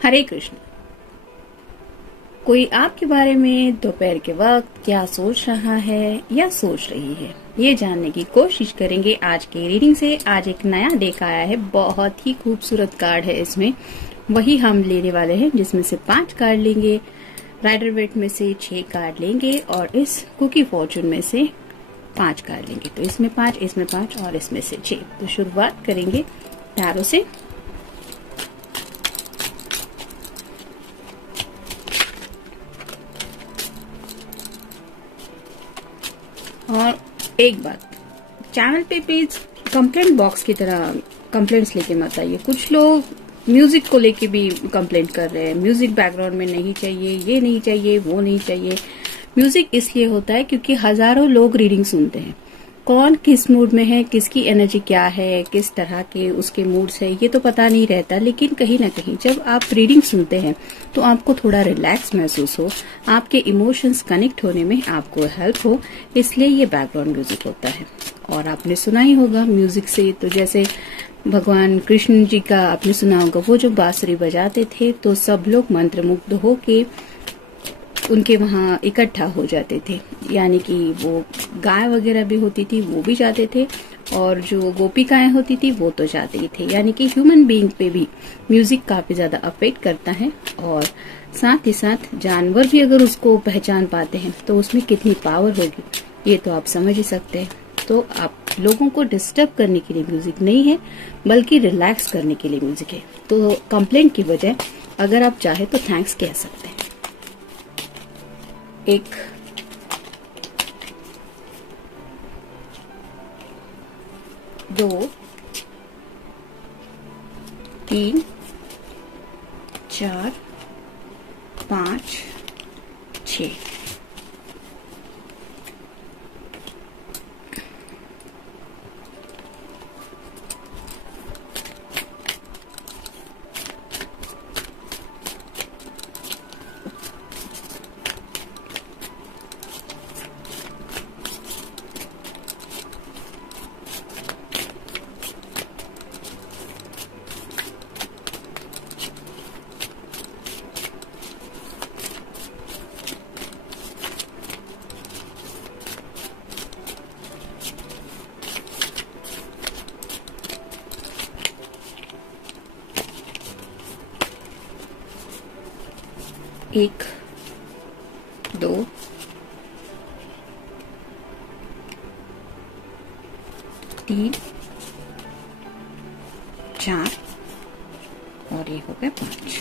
हरे कृष्ण। कोई आपके बारे में दोपहर के वक्त क्या सोच रहा है या सोच रही है, ये जानने की कोशिश करेंगे आज के रीडिंग से। आज एक नया डेक आया है, बहुत ही खूबसूरत कार्ड है इसमें, वही हम लेने वाले हैं, जिसमें से 5 कार्ड लेंगे, राइडर वेट में से 6 कार्ड लेंगे और इस कुकी फॉर्चून में से 5 कार्ड लेंगे। तो इसमें 5, इसमें 5 और इसमें से 6। तो शुरुआत करेंगे टैरो से। और एक बात, चैनल पे प्लीज कंप्लेंट बॉक्स की तरह कंप्लेंट्स लेके मत आइए। कुछ लोग म्यूजिक को लेके भी कंप्लेंट कर रहे हैं, म्यूजिक बैकग्राउंड में नहीं चाहिए, ये नहीं चाहिए, वो नहीं चाहिए। म्यूजिक इसलिए होता है क्योंकि हजारों लोग रीडिंग सुनते हैं, कौन किस मूड में है, किसकी एनर्जी क्या है, किस तरह के उसके मूड्स है, ये तो पता नहीं रहता। लेकिन कहीं ना कहीं जब आप रीडिंग सुनते हैं तो आपको थोड़ा रिलैक्स महसूस हो, आपके इमोशंस कनेक्ट होने में आपको हेल्प हो, इसलिए ये बैकग्राउंड म्यूजिक होता है। और आपने सुना ही होगा म्यूजिक से, तो जैसे भगवान कृष्ण जी का आपने सुना होगा, वो जो बांसुरी बजाते थे तो सब लोग मंत्रमुग्ध होके उनके वहां इकट्ठा हो जाते थे, यानी कि वो गाय वगैरह भी होती थी वो भी जाते थे, और जो गोपिकाएं होती थी वो तो जाते ही थे। यानी कि ह्यूमन बीइंग पे भी म्यूजिक काफी ज्यादा अफेक्ट करता है, और साथ ही साथ जानवर भी अगर उसको पहचान पाते हैं तो उसमें कितनी पावर होगी, ये तो आप समझ ही सकते हैं। तो आप लोगों को डिस्टर्ब करने के लिए म्यूजिक नहीं है, बल्कि रिलैक्स करने के लिए म्यूजिक है। तो कंप्लेंट की बजाय अगर आप चाहे तो थैंक्स कह सकते हैं। 1, 2, 3, 4, 5, 6। एक, 2, 3, 4 और ये हो गया 5।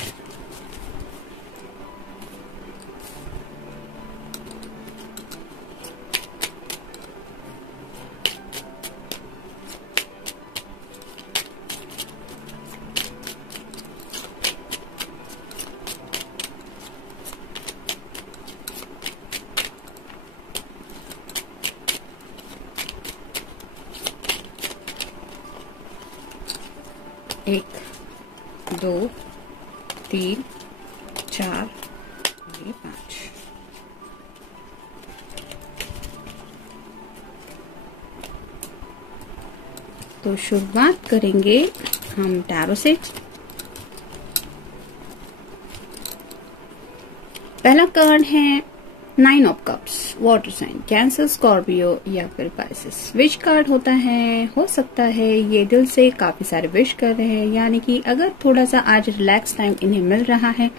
एक, 2, 3, 4 और 5। तो शुरुआत करेंगे हम टैरो से। पहला कार्ड है 9 of cups, water sign, Cancer, Scorpio या फिर पाइसेस। विश कार्ड होता है, हो सकता है ये दिल से काफी सारे विश कर रहे हैं, यानी कि अगर थोड़ा सा आज रिलैक्स टाइम इन्हें मिल रहा है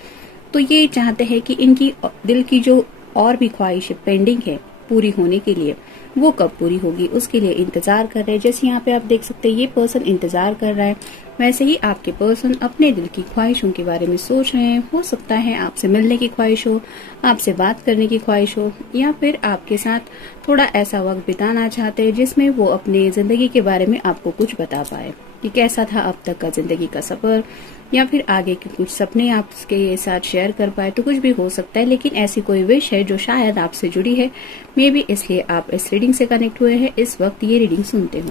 तो ये चाहते हैं कि इनकी दिल की जो और भी ख्वाहिशें पेंडिंग है पूरी होने के लिए, वो कब पूरी होगी उसके लिए इंतजार कर रहे हैं। जैसे यहाँ पे आप देख सकते हैं ये पर्सन इंतजार कर रहा है, वैसे ही आपके पर्सन अपने दिल की ख्वाहिशों के बारे में सोच रहे हैं। हो सकता है आपसे मिलने की ख्वाहिश हो, आपसे बात करने की ख्वाहिश हो, या फिर आपके साथ थोड़ा ऐसा वक्त बिताना चाहते हैं जिसमें वो अपने जिंदगी के बारे में आपको कुछ बता पाए कि कैसा था अब तक का जिंदगी का सफर, या फिर आगे के कुछ सपने आपके साथ शेयर कर पाए, तो कुछ भी हो सकता है। लेकिन ऐसी कोई विश है जो शायद आपसे जुड़ी है, मे बी इसलिए आप इस रीडिंग से कनेक्ट हुए हैं, इस वक्त ये रीडिंग सुनते हो।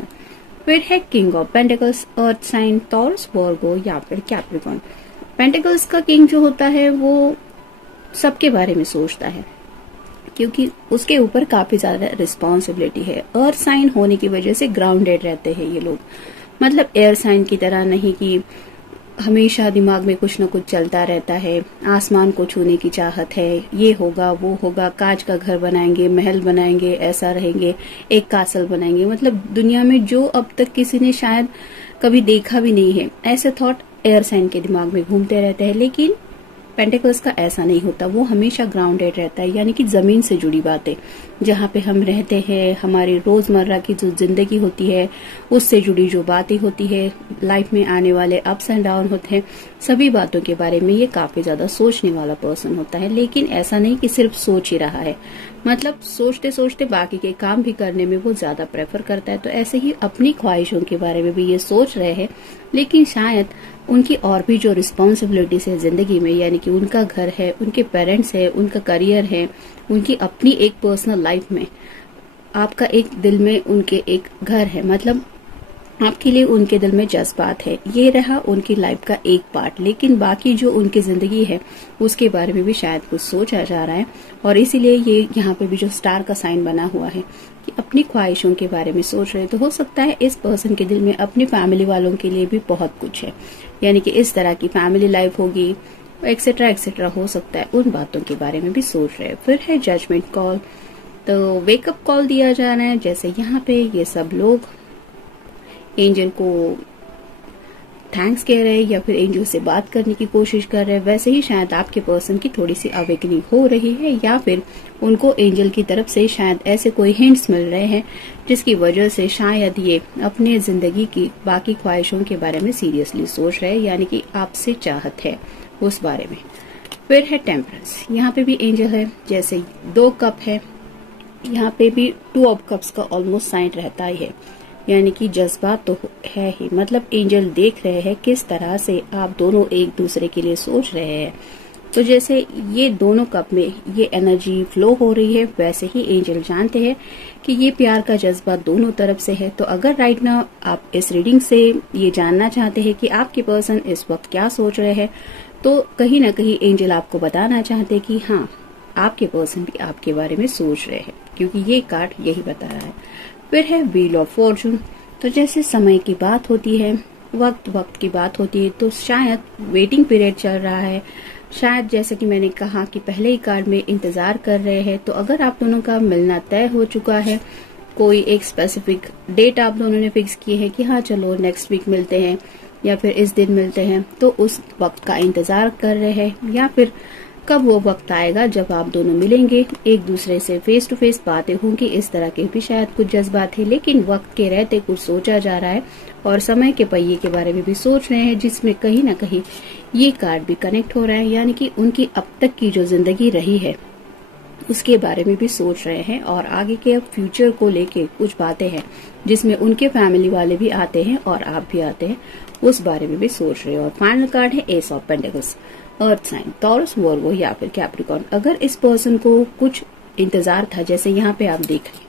फिर है king of pentacles, earth sign, Taurus, Virgo या फिर कैप्रिकॉर्न। पेंटिकल्स का किंग जो होता है वो सबके बारे में सोचता है, क्योंकि उसके ऊपर काफी ज्यादा रिस्पॉन्सिबिलिटी है। अर्थ साइन होने की वजह से ग्राउंडेड रहते हैं ये लोग, मतलब एयर साइन की तरह नहीं कि हमेशा दिमाग में कुछ न कुछ चलता रहता है, आसमान को छूने की चाहत है, ये होगा वो होगा, कांच का घर बनाएंगे, महल बनाएंगे, ऐसा रहेंगे, एक कासल बनाएंगे। मतलब दुनिया में जो अब तक किसी ने शायद कभी देखा भी नहीं है, ऐसे थॉट एयर साइन के दिमाग में घूमते रहते हैं। लेकिन पेंटिकल्स का ऐसा नहीं होता, वो हमेशा ग्राउंडेड रहता है, यानी कि जमीन से जुड़ी बातें, जहाँ पे हम रहते हैं, हमारी रोजमर्रा की जो जिंदगी होती है उससे जुड़ी जो बातें होती है, लाइफ में आने वाले अप्स एंड डाउन होते हैं, सभी बातों के बारे में ये काफी ज्यादा सोचने वाला पर्सन होता है। लेकिन ऐसा नहीं कि सिर्फ सोच ही रहा है, मतलब सोचते सोचते बाकी के काम भी करने में वो ज्यादा प्रेफर करता है। तो ऐसे ही अपनी ख्वाहिशों के बारे में भी ये सोच रहे हैं, लेकिन शायद उनकी और भी जो रिस्पॉन्सिबिलिटीज है जिंदगी में, यानी कि उनका घर है, उनके पेरेंट्स है, उनका करियर है, उनकी अपनी एक पर्सनल लाइफ में, आपका एक दिल में उनके एक घर है, मतलब आपके लिए उनके दिल में जज्बात है, ये रहा उनकी लाइफ का एक पार्ट। लेकिन बाकी जो उनकी जिंदगी है उसके बारे में भी शायद कुछ सोचा जा रहा है, और इसीलिए ये यहाँ पे भी जो स्टार का साइन बना हुआ है कि अपनी ख्वाहिशों के बारे में सोच रहे। तो हो सकता है इस पर्सन के दिल में अपनी फैमिली वालों के लिए भी बहुत कुछ है, यानी कि इस तरह की फैमिली लाइफ होगी, एक्सेट्रा एक्सेट्रा, हो सकता है उन बातों के बारे में भी सोच रहे। फिर है जजमेंट कॉल, तो वेकअप कॉल दिया जा रहा है। जैसे यहाँ पे ये सब लोग एंजल को थैंक्स कह रहे हैं या फिर एंजल से बात करने की कोशिश कर रहे हैं, वैसे ही शायद आपके पर्सन की थोड़ी सी अवेकनिंग हो रही है, या फिर उनको एंजल की तरफ से शायद ऐसे कोई हिंट्स मिल रहे हैं जिसकी वजह से शायद ये अपने जिंदगी की बाकी ख्वाहिशों के बारे में सीरियसली सोच रहे हैं, यानी कि आपसे चाहत है उस बारे में। फिर है टेम्परेंस, यहाँ पे भी एंजल है, जैसे 2 कप है, यहाँ पे भी 2 ऑफ कप्स का ऑलमोस्ट साइन रहता ही है, यानी कि जज्बात तो है ही। मतलब एंजल देख रहे हैं किस तरह से आप दोनों एक दूसरे के लिए सोच रहे हैं। तो जैसे ये दोनों कप में ये एनर्जी फ्लो हो रही है, वैसे ही एंजल जानते हैं कि ये प्यार का जज्बा दोनों तरफ से है। तो अगर राइट नाउ आप इस रीडिंग से ये जानना चाहते हैं कि आपके पर्सन इस वक्त क्या सोच रहे हैं, तो कहीं ना कहीं एंजल आपको बताना चाहते हैं कि हाँ, आपके पर्सन भी आपके बारे में सोच रहे हैं, क्योंकि ये कार्ड यही बता रहा है। फिर है व्हील ऑफ फॉर्चून, तो जैसे समय की बात होती है, वक्त की बात होती है, तो शायद वेटिंग पीरियड चल रहा है, शायद जैसे कि मैंने कहा कि पहले ही कार्ड में इंतजार कर रहे हैं। तो अगर आप दोनों का मिलना तय हो चुका है, कोई एक स्पेसिफिक डेट आप दोनों ने फिक्स की है कि हाँ चलो नेक्स्ट वीक मिलते हैं या फिर इस दिन मिलते हैं, तो उस वक्त का इंतजार कर रहे हैं, या फिर कब वो वक्त आएगा जब आप दोनों मिलेंगे, एक दूसरे से फेस टू फेस बातें होंगी, इस तरह के भी शायद कुछ जज्बात है। लेकिन वक्त के रहते कुछ सोचा जा रहा है और समय के पहिए के बारे में भी सोच रहे हैं, जिसमें कहीं ना कहीं ये कार्ड भी कनेक्ट हो रहा है, यानी कि उनकी अब तक की जो जिंदगी रही है उसके बारे में भी सोच रहे हैं, और आगे के अब फ्यूचर को लेके कुछ बातें हैं जिसमें उनके फैमिली वाले भी आते हैं और आप भी आते हैं, उस बारे में भी सोच रहे हैं। और फाइनल कार्ड है ace of pentacles, earth sign, Taurus, Virgo या फिर कैप्रिकॉर्न। अगर इस पर्सन को कुछ इंतजार था, जैसे यहाँ पे आप देख रहे हैं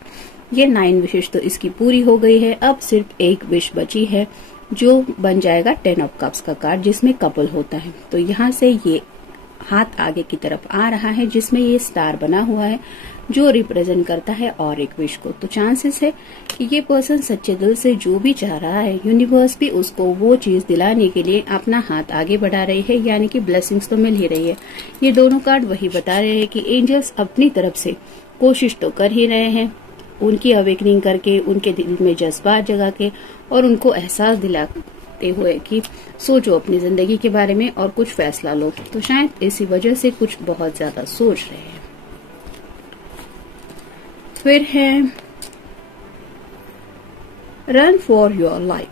ये 9 विशेष तो इसकी पूरी हो गई है, अब सिर्फ एक विश बची है जो बन जाएगा 10 ऑफ कप्स का कार्ड, जिसमें कपल होता है। तो यहाँ से ये हाथ आगे की तरफ आ रहा है जिसमें ये स्टार बना हुआ है जो रिप्रेजेंट करता है और एक विश को। तो चांसेस है कि ये पर्सन सच्चे दिल से जो भी चाह रहा है, यूनिवर्स भी उसको वो चीज दिलाने के लिए अपना हाथ आगे बढ़ा रही है, यानी कि ब्लेसिंग्स तो मिल ही रही है। ये दोनों कार्ड वही बता रहे हैं कि एंजल्स अपनी तरफ से कोशिश तो कर ही रहे हैं, उनकी अवेकनिंग करके, उनके दिल में जज्बात जगा के और उनको एहसास दिलाते हुए कि सोचो अपनी जिंदगी के बारे में और कुछ फैसला लो। तो शायद इसी वजह से कुछ बहुत ज्यादा सोच रहे हैं। फिर है रन फॉर योर लाइफ,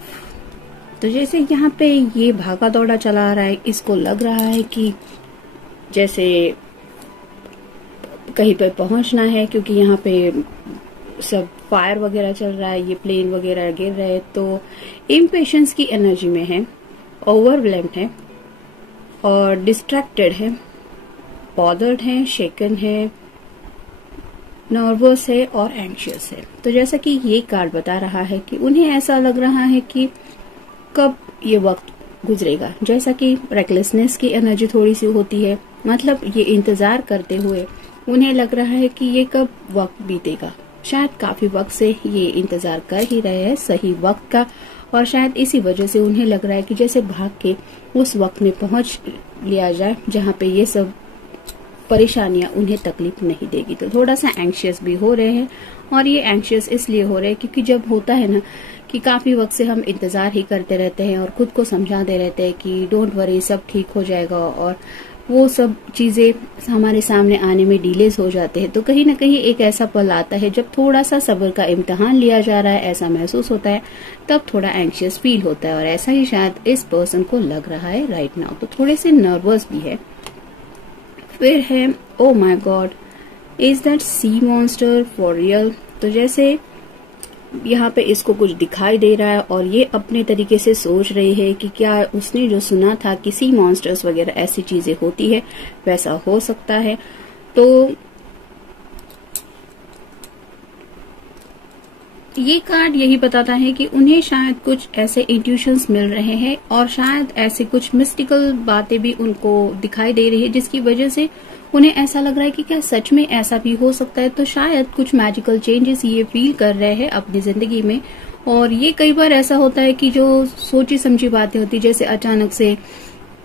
तो जैसे यहाँ पे ये भागा दौड़ा चला रहा है, इसको लग रहा है कि जैसे कहीं पे पहुंचना है, क्योंकि यहाँ पे सब फायर वगैरह चल रहा है, ये प्लेन वगैरह गिर रहे हैं, तो इम्पेशंस की एनर्जी में है, ओवरवेल्म्ड है और डिस्ट्रैक्टेड है, बॉदर्ड है, शेकन है, नर्वस है और एंशियस है। तो जैसा कि ये कार्ड बता रहा है कि उन्हें ऐसा लग रहा है कि कब ये वक्त गुजरेगा, जैसा कि रेकलेसनेस की एनर्जी थोड़ी सी होती है, मतलब ये इंतजार करते हुए उन्हें लग रहा है कि ये कब वक्त बीतेगा। शायद काफी वक्त से ये इंतजार कर ही रहे हैं सही वक्त का और शायद इसी वजह से उन्हें लग रहा है कि जैसे भाग के उस वक्त में पहुंच लिया जाए जहां पे ये सब परेशानियां उन्हें तकलीफ नहीं देगी। तो थोड़ा सा एंग्शियस भी हो रहे हैं, और ये एंग्शियस इसलिए हो रहे हैं क्योंकि जब होता है ना कि काफी वक्त से हम इंतजार ही करते रहते हैं और खुद को समझाते रहते हैं कि डोंट वरी, सब ठीक हो जाएगा, और वो सब चीजें हमारे सामने आने में डिलेज हो जाते हैं। तो कहीं ना कहीं एक ऐसा पल आता है जब थोड़ा सा सब्र का इम्तिहान लिया जा रहा है, ऐसा महसूस होता है, तब थोड़ा एंग्शियस फील होता है, और ऐसा ही शायद इस पर्सन को लग रहा है राइट नाउ। तो थोड़े से नर्वस भी है। फिर है oh my God, is that sea monster for real. तो जैसे यहाँ पे इसको कुछ दिखाई दे रहा है और ये अपने तरीके से सोच रही है कि क्या उसने जो सुना था कि सी मॉन्स्टर्स वगैरह ऐसी चीजें होती है, वैसा हो सकता है। तो ये कार्ड यही बताता है कि उन्हें शायद कुछ ऐसे इंट्यूशंस मिल रहे हैं और शायद ऐसे कुछ मिस्टिकल बातें भी उनको दिखाई दे रही है, जिसकी वजह से उन्हें ऐसा लग रहा है कि क्या सच में ऐसा भी हो सकता है। तो शायद कुछ मैजिकल चेंजेस ये फील कर रहे हैं अपनी जिंदगी में। और ये कई बार ऐसा होता है कि जो सोची समझी बातें होती, जैसे अचानक से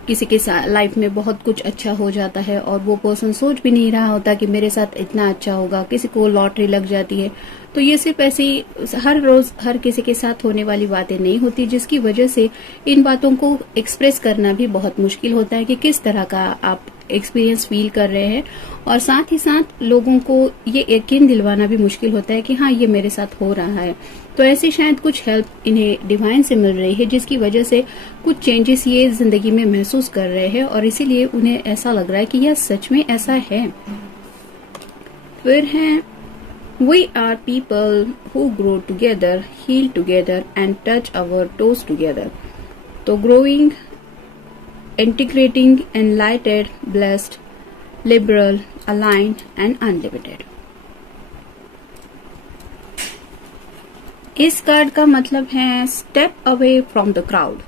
किसी के लाइफ में बहुत कुछ अच्छा हो जाता है और वो पर्सन सोच भी नहीं रहा होता कि मेरे साथ इतना अच्छा होगा, किसी को लॉटरी लग जाती है। तो ये सिर्फ ऐसी हर रोज हर किसी के साथ होने वाली बातें नहीं होती, जिसकी वजह से इन बातों को एक्सप्रेस करना भी बहुत मुश्किल होता है कि किस तरह का आप एक्सपीरियंस फील कर रहे हैं। और साथ ही साथ लोगों को ये यकीन दिलवाना भी मुश्किल होता है कि हाँ, ये मेरे साथ हो रहा है। तो ऐसी शायद कुछ हेल्प इन्हें डिवाइन से मिल रही है, जिसकी वजह से कुछ चेंजेस ये जिंदगी में महसूस कर रहे हैं, और इसीलिए उन्हें ऐसा लग रहा है कि यह सच में ऐसा है। फिर है We are people who grow together, heal together and touch our toes together. तो growing, integrating, enlightened, blessed, liberal, aligned and unlimited. इस कार्ड का मतलब है step away from the crowd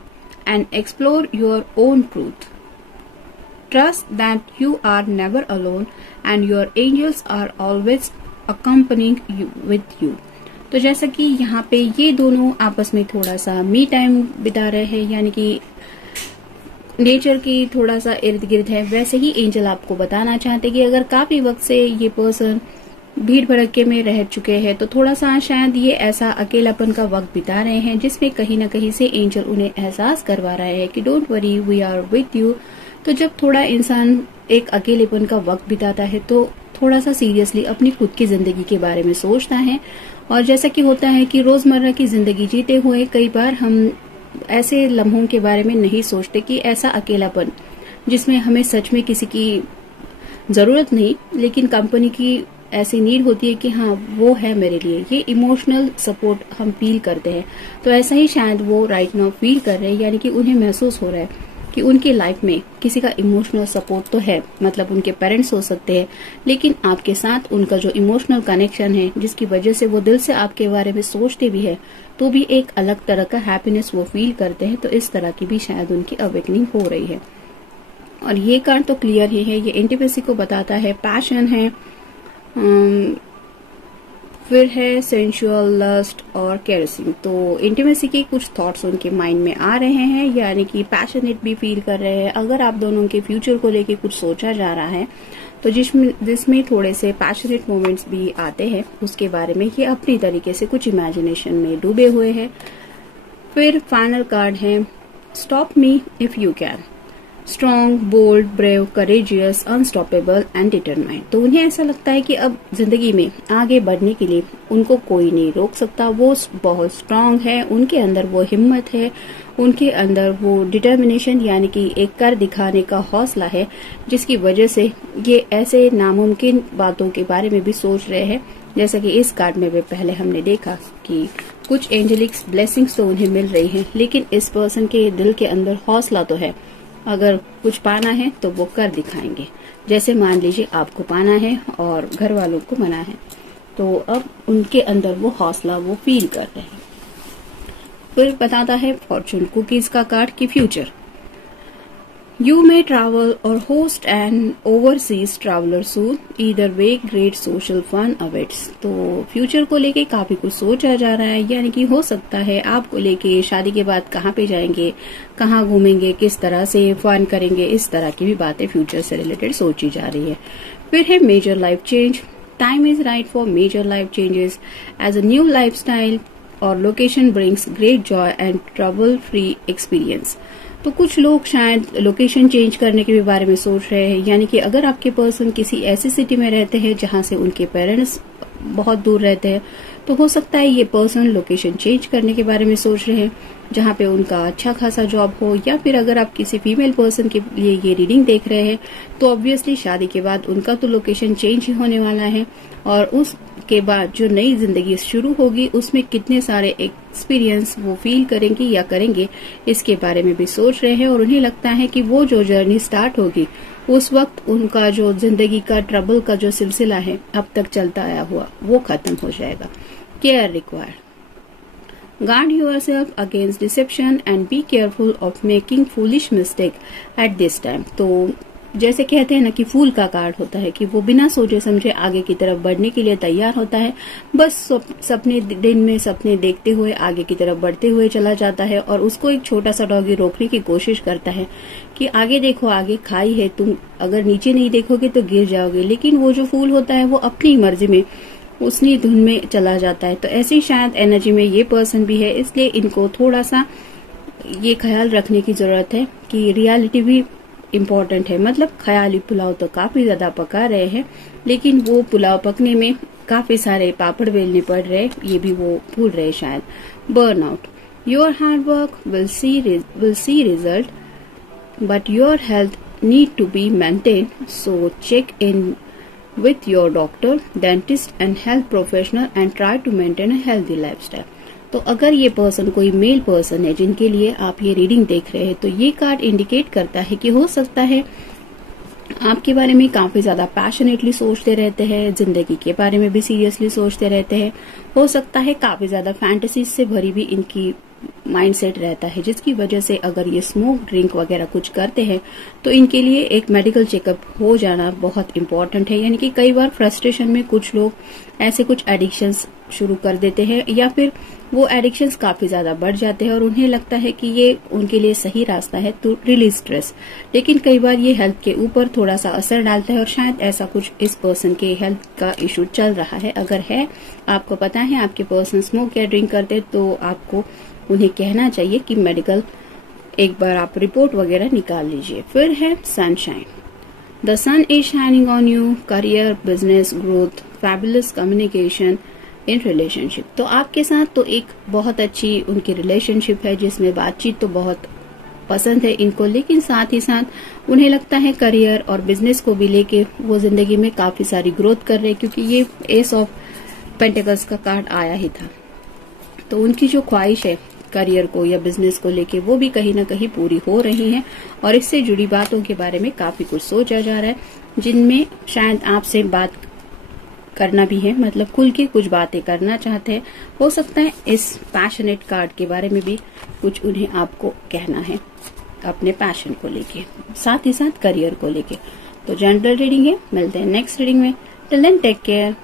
and explore your own truth. Trust that you are never alone and your angels are always accompanying you with you. तो जैसा कि यहाँ पे ये दोनों आपस में थोड़ा सा मी टाइम बिता रहे हैं, यानी कि नेचर की थोड़ा सा इर्द गिर्द है, वैसे ही एंजल आपको बताना चाहते कि अगर काफी वक्त से ये पर्सन भीड़ भड़के में रह चुके हैं, तो थोड़ा सा शायद ये ऐसा अकेलापन का वक्त बिता रहे हैं, जिसमें कहीं ना कहीं से एंजल उन्हें एहसास करवा रहा है कि don't worry, we are with you. तो जब थोड़ा इंसान एक अकेलेपन का वक्त बिताता है तो थोड़ा सा सीरियसली अपनी खुद की जिंदगी के बारे में सोचता है। और जैसा कि होता है कि रोजमर्रा की जिंदगी जीते हुए कई बार हम ऐसे लम्हों के बारे में नहीं सोचते कि ऐसा अकेलापन जिसमें हमें सच में किसी की जरूरत नहीं, लेकिन कंपनी की ऐसी नीड होती है कि हाँ, वो है मेरे लिए, ये इमोशनल सपोर्ट हम फील करते हैं। तो ऐसा ही शायद वो राइट नाउ फील कर रहे हैं, यानी कि उन्हें महसूस हो रहा है कि उनकी लाइफ में किसी का इमोशनल सपोर्ट तो है, मतलब उनके पेरेंट्स हो सकते हैं, लेकिन आपके साथ उनका जो इमोशनल कनेक्शन है, जिसकी वजह से वो दिल से आपके बारे में सोचते भी है, तो भी एक अलग तरह का हैप्पीनेस वो फील करते हैं। तो इस तरह की भी शायद उनकी अवेकनिंग हो रही है। और ये कार्ड तो क्लियर ही है, ये इंटीमेसी को बताता है, पैशन है, फिर है सेंसुअल, लस्ट और कैरेसिंग। तो इंटीमेसी के कुछ थॉट्स उनके माइंड में आ रहे हैं, यानी कि पैशनेट भी फील कर रहे हैं। अगर आप दोनों के फ्यूचर को लेके कुछ सोचा जा रहा है, तो जिसमें थोड़े से पैशनेट मोमेंट्स भी आते हैं, उसके बारे में ये अपनी तरीके से कुछ इमेजिनेशन में डूबे हुए हैं। फिर फाइनल कार्ड है stop me if you can, strong, bold, brave, courageous, unstoppable and determined. तो उन्हें ऐसा लगता है कि अब जिंदगी में आगे बढ़ने के लिए उनको कोई नहीं रोक सकता। वो बहुत स्ट्रांग है, उनके अंदर वो हिम्मत है, उनके अंदर वो डिटर्मिनेशन यानी कि एक कर दिखाने का हौसला है, जिसकी वजह से ये ऐसे नामुमकिन बातों के बारे में भी सोच रहे हैं। जैसा कि इस कार्ड में भी पहले हमने देखा कि कुछ एंजेलिक्स ब्लेसिंग्स तो उन्हें मिल रही हैं, लेकिन इस पर्सन के दिल के अंदर हौसला तो है, अगर कुछ पाना है तो वो कर दिखाएंगे। जैसे मान लीजिए आपको पाना है और घर वालों को मना है, तो अब उनके अंदर वो हौसला वो फील कर रहे हैं। फिर बताता है फॉर्चून कुकीज का कार्ड की future. You may travel or host an overseas traveler soon. Either way, great social fun awaits. तो फ्यूचर को लेके काफी कुछ सोचा जा रहा है, यानी कि हो सकता है आपको लेके शादी के बाद कहाँ पे जाएंगे, कहाँ घूमेंगे, किस तरह से फन करेंगे, इस तरह की भी बातें फ्यूचर से रिलेटेड सोची जा रही है। फिर है major life change. Time is right for major life changes as a new lifestyle और location brings great joy and trouble free experience. तो कुछ लोग शायद लोकेशन चेंज करने के भी बारे में सोच रहे हैं, यानी कि अगर आपके पर्सन किसी ऐसी सिटी में रहते हैं जहां से उनके पेरेंट्स बहुत दूर रहते हैं, तो हो सकता है ये पर्सन लोकेशन चेंज करने के बारे में सोच रहे हैं जहां पे उनका अच्छा खासा जॉब हो। या फिर अगर आप किसी फीमेल पर्सन के लिए ये रीडिंग देख रहे हैं तो ऑब्वियसली शादी के बाद उनका तो लोकेशन चेंज ही होने वाला है, और उसके बाद जो नई जिंदगी शुरू होगी उसमें कितने सारे एक्सपीरियंस वो फील करेंगी या करेंगे, इसके बारे में भी सोच रहे हैं। और उन्हें लगता है कि वो जो जर्नी स्टार्ट होगी उस वक्त उनका जो जिंदगी का ट्रबल का जो सिलसिला है अब तक चलता आया हुआ वो खत्म हो जाएगा। Care required. Guard yourself against dissipation and be careful of making foolish mistake at this time. तो जैसे कहते हैं ना कि फूल का कार्ड होता है कि वो बिना सोचे समझे आगे की तरफ बढ़ने के लिए तैयार होता है, बस सपने दिन में सपने देखते हुए आगे की तरफ बढ़ते हुए चला जाता है, और उसको एक छोटा सा डॉगी रोकने की कोशिश करता है कि आगे देखो, आगे खाई है, तुम अगर नीचे नहीं देखोगे तो गिर जाओगे। लेकिन वो जो फूल होता है वो अपनी मर्जी में उसी धुन में चला जाता है। तो ऐसी शायद एनर्जी में ये पर्सन भी है, इसलिए इनको थोड़ा सा ये ख्याल रखने की जरूरत है कि रियलिटी भी इम्पोर्टेंट है। मतलब ख्याली पुलाव तो काफी ज्यादा पका रहे हैं, लेकिन वो पुलाव पकने में काफी सारे पापड़ बेलने पड़ रहे, ये भी वो भूल रहे शायद। Burnout. Your hard work will see result, but your health need to be maintain, so check in with your doctor, dentist and health professional and try to maintain a healthy lifestyle। तो अगर ये person कोई male person है जिनके लिए आप ये reading देख रहे हैं, तो ये कार्ड इंडिकेट करता है कि हो सकता है आपके बारे में काफी ज्यादा पैशनेटली सोचते रहते हैं, जिंदगी के बारे में भी सीरियसली सोचते रहते हैं। हो सकता है काफी ज्यादा फैंटेसीज से भरी भी इनकी माइंडसेट रहता है, जिसकी वजह से अगर ये स्मोक ड्रिंक वगैरह कुछ करते हैं तो इनके लिए एक मेडिकल चेकअप हो जाना बहुत इम्पोर्टेंट है। यानी कि कई बार फ्रस्ट्रेशन में कुछ लोग ऐसे कुछ एडिक्शंस शुरू कर देते हैं, या फिर वो एडिक्शंस काफी ज्यादा बढ़ जाते हैं और उन्हें लगता है कि ये उनके लिए सही रास्ता है टू रिलीज स्ट्रेस। लेकिन कई बार ये हेल्थ के ऊपर थोड़ा सा असर डालता है, और शायद ऐसा कुछ इस पर्सन के हेल्थ का इशू चल रहा है। अगर है, आपको पता है आपके पर्सन स्मोक या ड्रिंक करते, तो आपको उन्हें कहना चाहिए कि मेडिकल एक बार आप रिपोर्ट वगैरह निकाल लीजिए। फिर है sunshine. The sun is shining on you, career, business, growth, fabulous communication in relationship. तो आपके साथ तो एक बहुत अच्छी उनकी रिलेशनशिप है जिसमें बातचीत तो बहुत पसंद है इनको, लेकिन साथ ही साथ उन्हें लगता है करियर और बिजनेस को भी लेके वो जिंदगी में काफी सारी ग्रोथ कर रहे हैं, क्योंकि ये एस ऑफ पेंटिकल्स का कार्ड आया ही था। तो उनकी जो ख्वाहिश है करियर को या बिजनेस को लेके वो भी कहीं ना कहीं पूरी हो रही है, और इससे जुड़ी बातों के बारे में काफी कुछ सोचा जा रहा है, जिनमें शायद आपसे बात करना भी है, मतलब खुल के कुछ बातें करना चाहते हैं। हो सकता है इस पैशनेट कार्ड के बारे में भी कुछ उन्हें आपको कहना है अपने पैशन को लेके, साथ ही साथ करियर को लेके। तो जनरल रीडिंग है, मिलते हैं नेक्स्ट रीडिंग में। Till then take care.